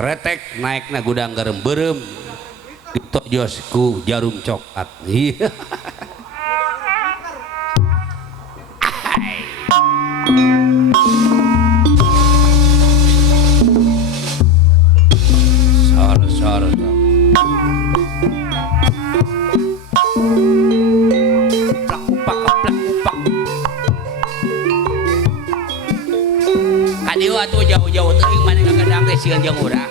retek naik na gudang garam berem ditojos ku jarum coklat. Iya. Sor. Kadiwa tuh jauh-jauh teuing mana ngagadang teh sieun jeung urang.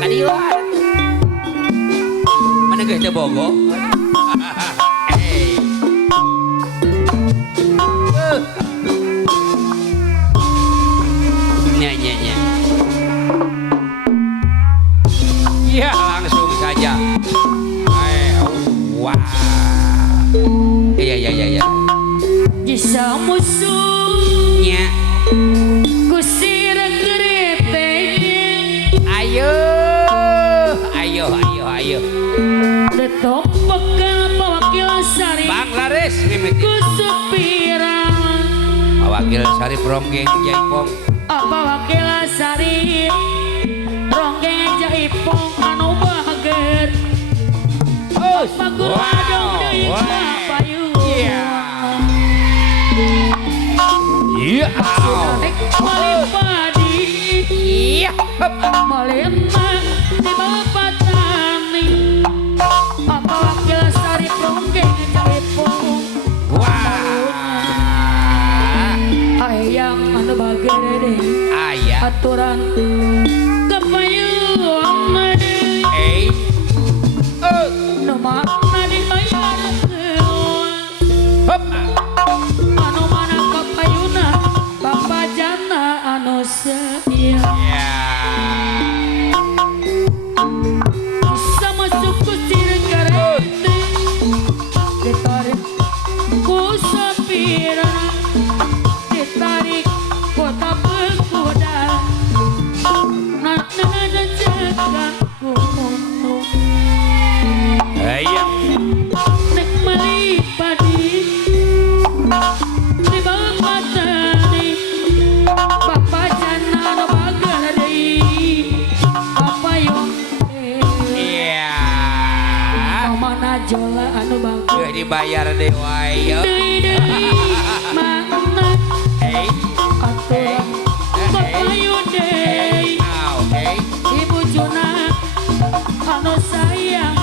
Kadiwa. Mana geus teh bogo? Hey. Nya. Ya langsung saja. Wah. Iya. Jisa musuhnya kusir gereteng. Ayo. Detok bekal pewakil sari Bang Laris mimiti. Kusupirang Wakil sari Ronggeng Jaipong. apa wakil sari Ronggeng Jaipong anu bager. Paguru adong deui papayu. Iya. Nek malipadi. Iya. Malema di bawah patani. Apa wakil sari Ronggeng Jaipong. Wah. Ayang anu bager deui. Ayah. Aturan kepayuan deui. Nu makna dibayarkeun. Hop. Anu mana kapayuna bapajana anu setia. Ya. Sama suku sirgarete ditarik ku sapira, ditarik kota berkuda. Nana jaga ku munung. Ayah. Nek malipadi di bawah patani bapajana anu bager deui kapayung Iya. mana jola anu bager Geus dibayar dewa ayo. deui mana Hey. aturan kapayung deui ibu Juna anu sayang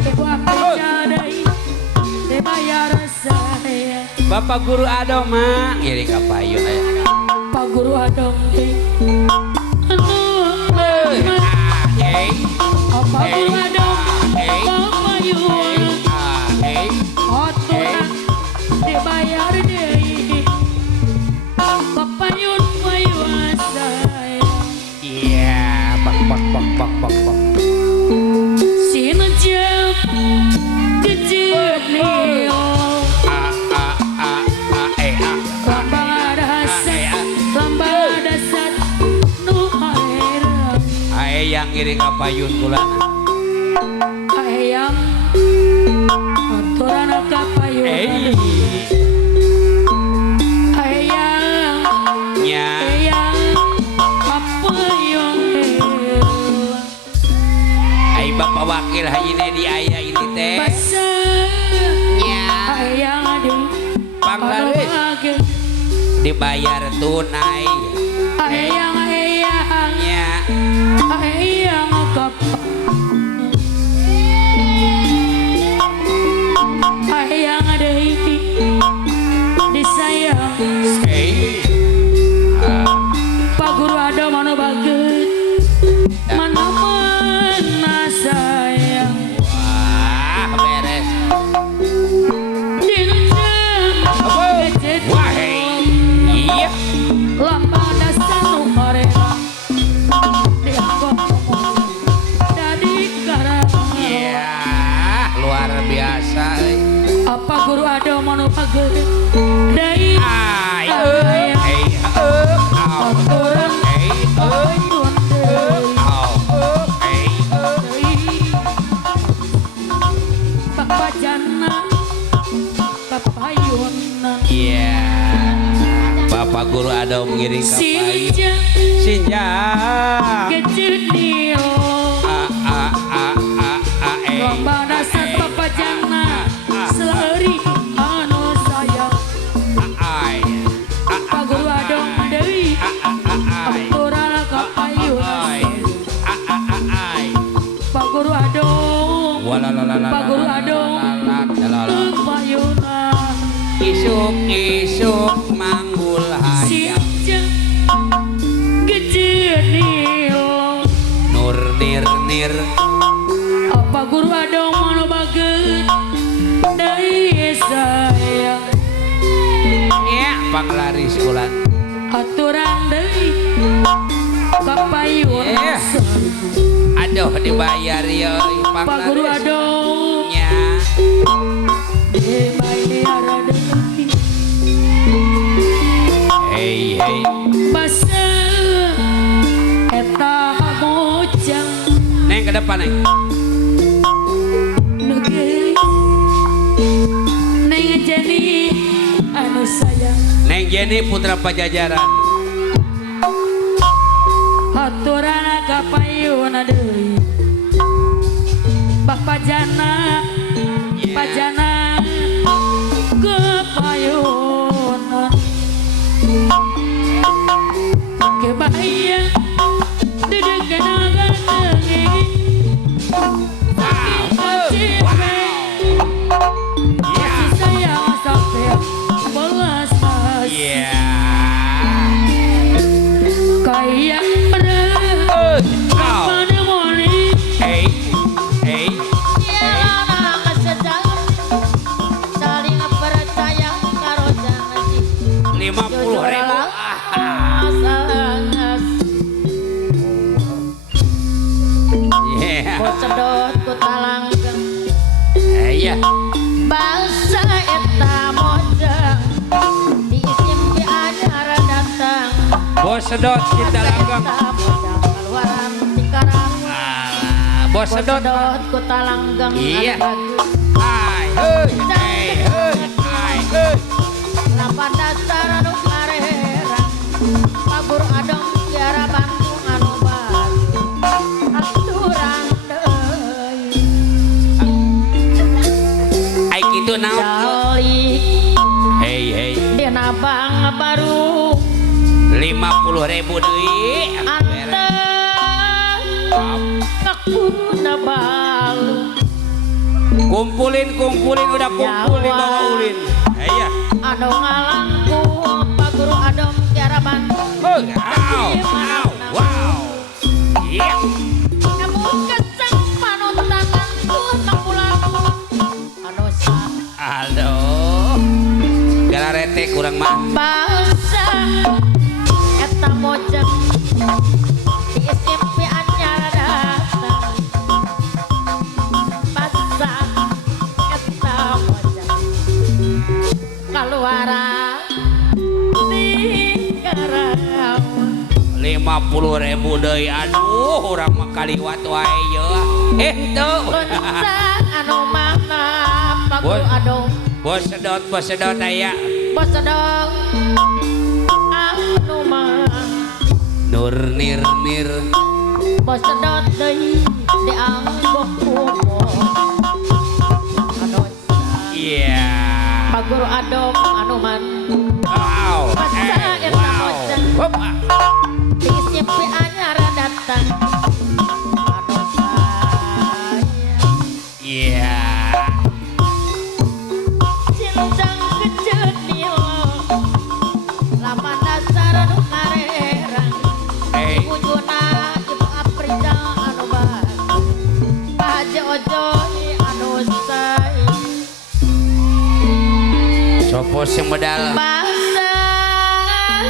ibu apeja deui dibayar saya. Bapak Guru Adong mah ngiring kapayun aya. Pak Guru adong teh apa Guru adong papayun oturan dibayar deui papayun payun saya. Iya, bak. Sinu jep jejep neo lambang dasar nu air Ae yang ngiring kapayun kulana. ayam aturan kapayun ayam Nya. ayam kapayun Ai Bapak Wakil hajine di aya ini teh. Nya. ayam adi Bang Laris dibayar tunai. ayam Nya. ayam ayam deui disayang Pak Guru ada mana bagus mana sayang Wah, beres. dinja Wah, iya. lambang dasar nu marena dianggap dari karang Iya, luar biasa. apa Guru ada mana bagus dari aturan kapayun deui papajana kapayunan Iya. Bapak Guru Adom ngiring ka payun Sinja Sinja Kejenio Lomba dasar Papa Jana Seleri anu sayang Pak Guru Adom Dewi Aturana kapayun Pak Guru Adom Pak Guru Adom kapayuna Isuk-isuk manggul hayang Sinja Kejenio Nur nir nir Pak Guru Adom anu bageut deui saya ya panglaris ulan aturan deui kapayun aduh dibayar ya Pak Guru Adom nya bayar deui hey hey basa eta mojang neng ke depan neng negeri neng Jenny anu sayang neng Jenny putra Pajajaran aturana kapayun deui Bapak Jana Pajana kapayunan kebaya dedek naga tengi kasih sayang sampai belas mas kayak berat apa demoni hey hey saling percaya karo jangan 50.000 yeah sedot ku talanggeng iya bangsa eta mojang diisimpi anyar datang bos sedot kita langgeng eta mojang keluaran tikarang bos sedot ku talanggeng iya bagus hai heuy hey heuy hai heuy lapan dasar anu karerang Pak Guru Adom tiara Bandung anu bagus aturan deui ai kitu naon jali hey hey dina bang baru 50.000 deui anteng kakuruna balu kumpulin udah kumpul di bawah ulin iya anu ngalangku Pak Guru Adom tiara Bandung wow wow iya kamu keseng panutananku tanggulanku anu sah aduh galarete kurang mah bangsa eta mojang diisimpi anyar datang bangsa eta mojang kaluaran tikarang 50.000 deui aduh urang mah kaliwat wae ye tuh Lunsa anu mana Pak Guru Adom bos sedot aya bos sedang anu mah nur nir nir bos sedot deui dianggok kumo anu iya Pak Guru Adom anu man wow bangsa eta mojang hop diisimpi anyar datang anu sayang iya Cintang kejenil lapan dasar anu karerang hey wujuna ibu aprija anu bagus aja ojo anu sayang sopo sing medal bangsa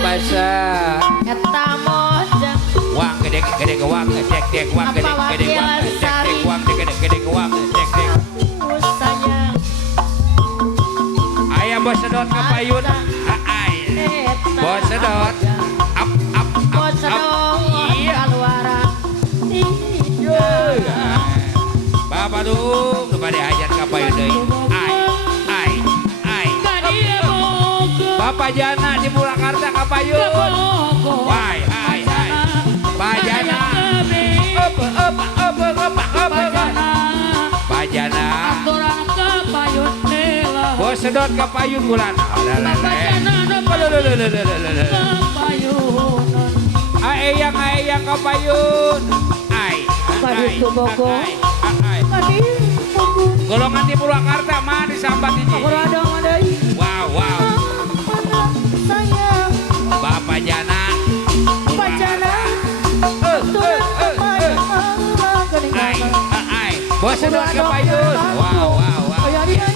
basa eta mojang wang gede wang dek wang gede wang dek wang gede wang dek sayang aya bos sedot ka payun ai bos sedot up bos sedot iya kaluaran tidur bapak dong nu bade hajat ka payun deui ai kadieu boga Bapak Jana di Purwakarta kapayun. Kepogo. Wai, hai, hai. Bajana. Bajana. Bajana. Aturan kepayun nila. Bos sedot kapayun bulan. Bajana kepayun. Ayang kapayun. Ai. Kadit Kepogo. Ai. Kadit Kepogo. Golongan di Purwakarta mah disambat hiji. Paguru adong adai. Wow, wow. Mana sayang. Bapak Jana. Bajana. Aturan kepayun nila. Ai. Bos sedot kapayun. Wow, wow, wow. Aya dia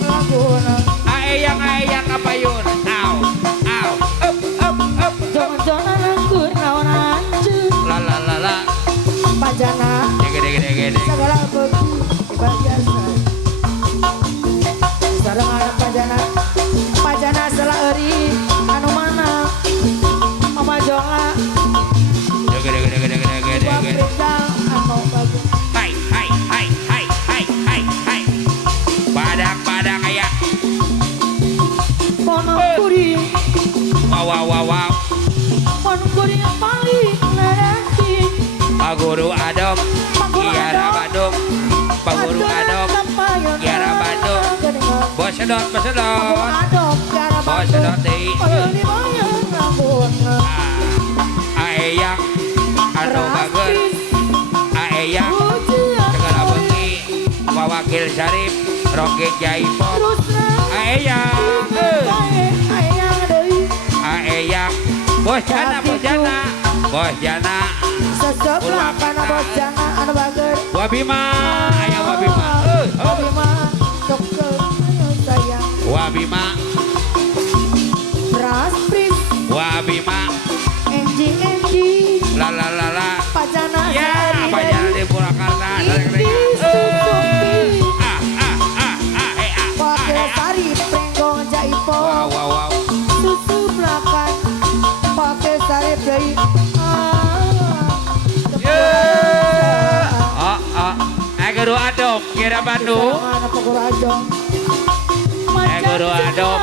laguna. Ayang kapayun. Au. Au. Up. Jangan-jangan anggur naon anjeun. La. Bajana. Dege. Segala bukti dibagiasa. Sareng anak Pajana salah euri anu mana Mama Jonga Dege. Wabreda anu bagus. Hai. Padang aya. Mono kuring Wow. Mono kuring paling leraki. Pak Guru Adom. Kiara Bandung. Pak Guru Adom. Kiara Bandung. Bos sedot. Adom Kiara Bos Bandung. sedot deui. Euli bayang laguna. Ayang anu bageus. Ayang segala bengi. Wawakil Syarif. Roket Jaipong. Terusna Ayang. ayang deui. Ayang. Bos Jana. Sesebelah kana Bojana anu bageus. Wabima. Ayang Wabima. Wabima dokter sayang. Wabima. Beras pris Wabima. Enji La. Pajana Ya, apa jalan di Purwakarta? Indi Susupi Ah. Wakil Sari Prenggong Jaipo Wow. Susu belakang Wakil Sari Play Guru Adom, Kiara Bandung. Paguru Adom Guru Adom.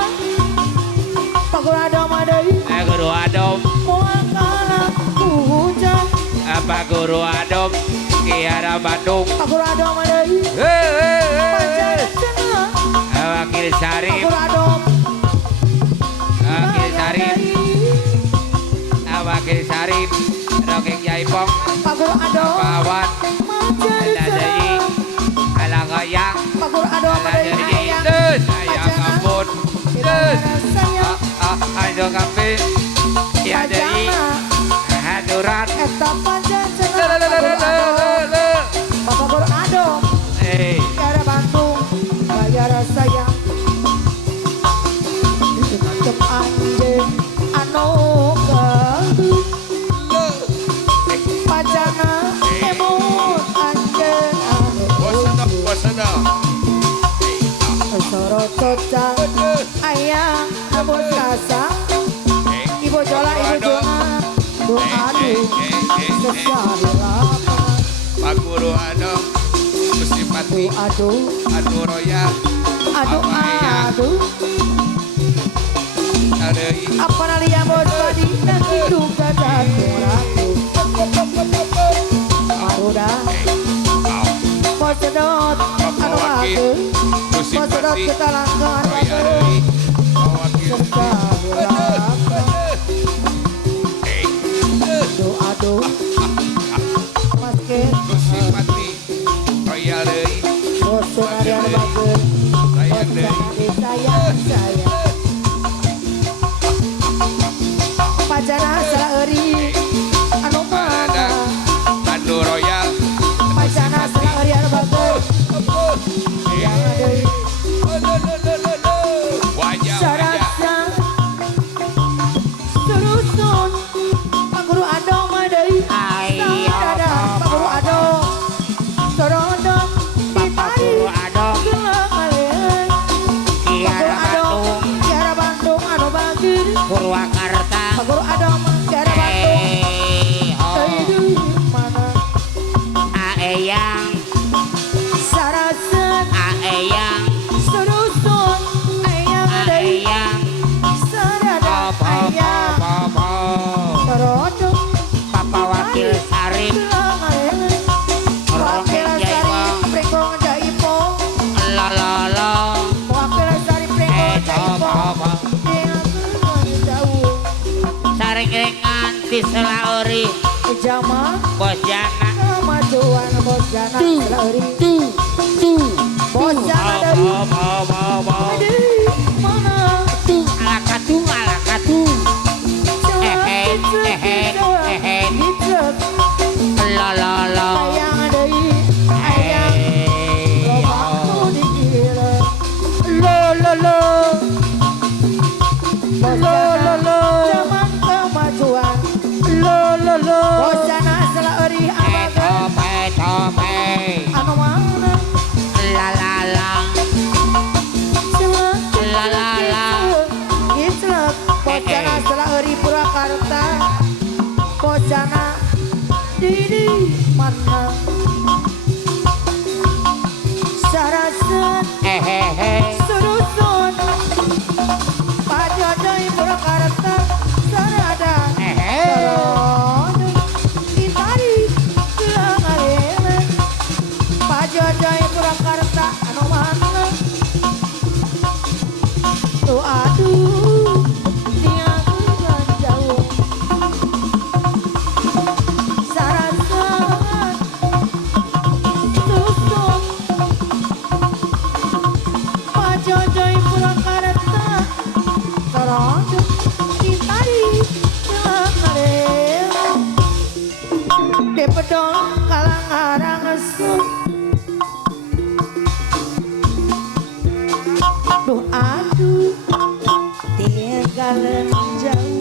Paguru Adom adai Guru Adom. Muakala hujan Apa Guru Adom, Kiara Bandung. Paguru Adom adai Pajana cenah Wakil Syarif. Paguru Adom Wakil Syarif. Roket Jaipong. Paguru Adom Pawan. Majari Dadai. Alang Ayang. Paguru Adom adai ayang Ayang ampun. Sayang Ayo kafe. Ya dari haduran. Eta Pajana Paguru Adom Kiara Bandung Bayara sayang Tetep anjing anu gaduh Pajana emut anjing anu sorot cocang ayang abon kasang Ibu Jola aduh sesari lapangan Pak Guru Adom. Musipati. aduh Anu royal. aduh Adei. apa nalia bos badi dan hidup dadan muratu maruda bos sedot anu bageus bos sedot kita langkah anu bageus serta lapangan aduh masket Musipati. Royal deui. bos senari anu bageus Sayang deui. sayang Pajana salah euri anu mana Anu royal. Pajana salah euri anu bageus yang deui Wajah. sarasa surusun Pak Guru Adom deui di Selauri Jaman Bos Jana kemajuan bos jana selari bos jana dari mana alakatu lo ayang dari ayang lobaku dikira lo bos jana jaman kemajuan bos jana selari abagan tope anu mana la Giclek bocana setelah hari Purwakarta bocana di mana sarasen surusun pajodoi Purwakarta sarada tolong ditari gelang alena pajodoi Purwakarta anu mana tuh aduh niaku kan jauh sarasan tusuk pajojoi Purwakarta tolong ditari gelang alena depedong kalang harang ngesuk duh aduh tinggalan jauh